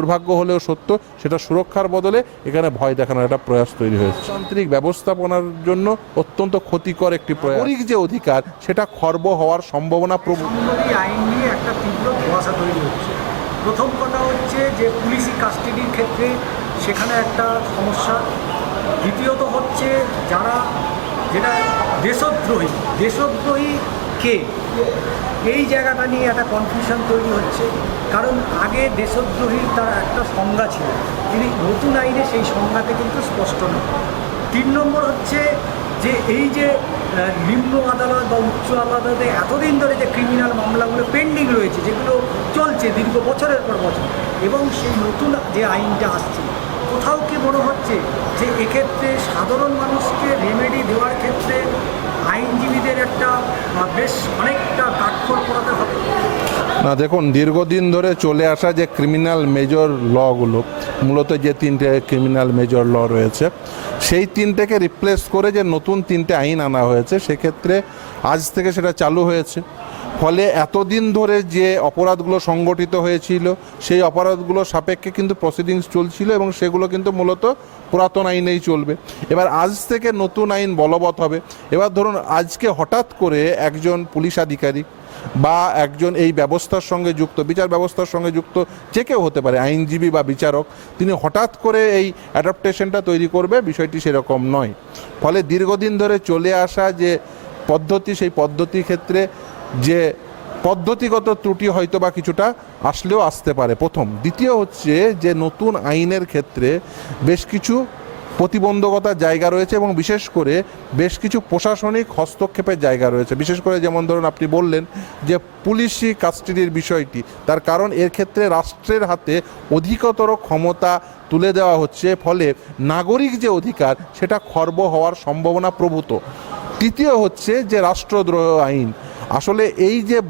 দুর্ভাগ্য হলেও সত্য সেটা সুরক্ষার বদলে এখানে ভয় দেখানোর একটা প্রয়াস তৈরি হয়েছে। তান্ত্রিক ব্যবস্থাপনার জন্য অত্যন্ত ক্ষতিকর একটি প্রয়াস। যে অধিকার সেটা খর্ব হওয়ার সম্ভাবনা প্রবল। আইন নিয়ে একটা তীব্র ধোঁয়াশা তৈরি হচ্ছে। প্রথম কথা হচ্ছে যে পুলিশি কাস্টাডির ক্ষেত্রে সেখানে একটা সমস্যা। দ্বিতীয়ত হচ্ছে যারা যেটা দেশদ্রোহী দেশদ্রোহী কে? এই জায়গাটা নিয়ে একটা কনফিউশন তৈরি হচ্ছে। কারণ আগে দেশদ্রোহীর তার একটা সংজ্ঞা ছিল। কিন্তু নতুন আইনে সেই সংজ্ঞাতে কিন্তু স্পষ্ট নয় তিন নম্বর হচ্ছে যে এই যে নিম্ন আদালত বা উচ্চ আদালতে এতদিন ধরে যে ক্রিমিনাল মামলাগুলো পেন্ডিং রয়েছে, যেগুলো চলছে দীর্ঘ বছরের পর বছর, এবং সেই নতুন যে আইনটা আসছে, কোথাও কি মনে হচ্ছে যে এক্ষেত্রে সাধারণ মানুষকে রেমেডি দেওয়ার ক্ষেত্রে না, দেখুন, দীর্ঘদিন ধরে চলে আসা যে ক্রিমিনাল মেজর লগুলো মূলত যে তিনটে ক্রিমিনাল মেজর ল রয়েছে, সেই তিনটেকে রিপ্লেস করে যে নতুন তিনটে আইন আনা হয়েছে, সেক্ষেত্রে আজ থেকে সেটা চালু হয়েছে। ফলে এতদিন ধরে যে অপরাধগুলো সংগঠিত হয়েছিল, সেই অপরাধগুলো সাপেক্ষে কিন্তু প্রসিডিংস চলছিল এবং সেগুলো কিন্তু মূলত পুরাতন আইনেই চলবে। এবার আজ থেকে নতুন আইন বলবৎ হবে। এবার ধরুন আজকে হঠাৎ করে একজন পুলিশ আধিকারিক বা একজন এই ব্যবস্থার সঙ্গে যুক্ত, বিচার ব্যবস্থার সঙ্গে যুক্ত যে কেউ হতে পারে, আইনজীবী বা বিচারক, তিনি হঠাৎ করে এই অ্যাডাপ্টেশনটা তৈরি করবে, বিষয়টি সেরকম নয়। ফলে দীর্ঘদিন ধরে চলে আসা যে পদ্ধতি, সেই পদ্ধতির ক্ষেত্রে যে পদ্ধতিগত ত্রুটি হয়তো বা কিছুটা আসলেও আসতে পারে। প্রথম। দ্বিতীয় হচ্ছে যে নতুন আইনের ক্ষেত্রে বেশ কিছু প্রতিবন্ধকতার জায়গা রয়েছে এবং বিশেষ করে বেশ কিছু প্রশাসনিক হস্তক্ষেপের জায়গা রয়েছে। বিশেষ করে যেমন ধরুন আপনি বললেন যে পুলিশি কাস্টাডির বিষয়টি, তার কারণ এর ক্ষেত্রে রাষ্ট্রের হাতে অধিকতর ক্ষমতা তুলে দেওয়া হচ্ছে, ফলে নাগরিক যে অধিকার, সেটা খর্ব হওয়ার সম্ভাবনা প্রভূত। তৃতীয় হচ্ছে যে রাষ্ট্রদ্রোহ আইন। আসলে এই যে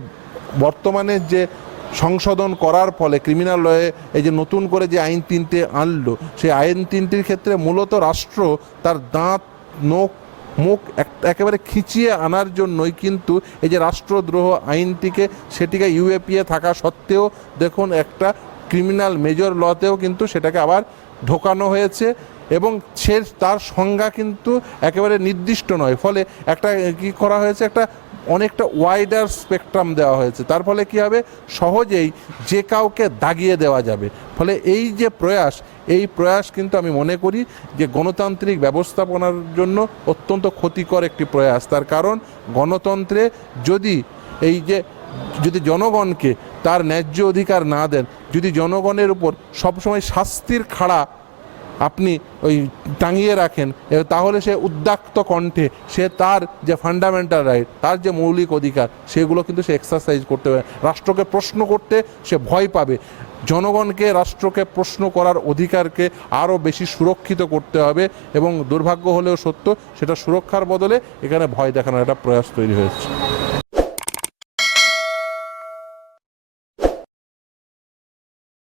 বর্তমানে যে সংশোধন করার ফলে ক্রিমিনাল লয়ে এই যে নতুন করে যে আইন তিনটে আনলো, সেই আইন তিনটির ক্ষেত্রে মূলত রাষ্ট্র তার দাঁত, নোখ, মুখ এক- একেবারে খিচিয়ে আনার জন্যই কিন্তু এই যে রাষ্ট্রদ্রোহ আইনটিকে সেটিকে ইউএপিএ থাকা সত্ত্বেও দেখুন একটা ক্রিমিনাল মেজর লতেও কিন্তু সেটাকে আবার ঢোকানো হয়েছে এবং সে, তার সংজ্ঞা কিন্তু একেবারে নির্দিষ্ট নয়। ফলে একটা কি করা হয়েছে? একটা অনেকটা ওয়াইডার স্পেকট্রাম দেওয়া হয়েছে। তার ফলে কি হবে? সহজেই যে কাউকে দাগিয়ে দেওয়া যাবে। ফলে এই যে প্রয়াস, এই প্রয়াস কিন্তু আমি মনে করি যে গণতান্ত্রিক ব্যবস্থাপনার জন্য অত্যন্ত ক্ষতিকর একটি প্রয়াস। তার কারণ, গণতন্ত্রে যদি এই যে, যদি জনগণকে তার ন্যায্য অধিকার না দেন, যদি জনগণের উপর সবসময় শাস্তির খাড়া আপনি ওই টাঙিয়ে রাখেন তাহলে সে উদ্দাক্ত কণ্ঠে, সে তার যে ফান্ডামেন্টাল রাইট তার যে মৌলিক অধিকার, সেগুলো কিন্তু সে এক্সারসাইজ করতে পারে। রাষ্ট্রকে প্রশ্ন করতে সে ভয় পাবে। জনগণকে, রাষ্ট্রকে প্রশ্ন করার অধিকারকে আরও বেশি সুরক্ষিত করতে হবে এবং দুর্ভাগ্য হলেও সত্য, সেটা সুরক্ষার বদলে এখানে ভয় দেখানোর একটা প্রয়াস তৈরি হয়েছে।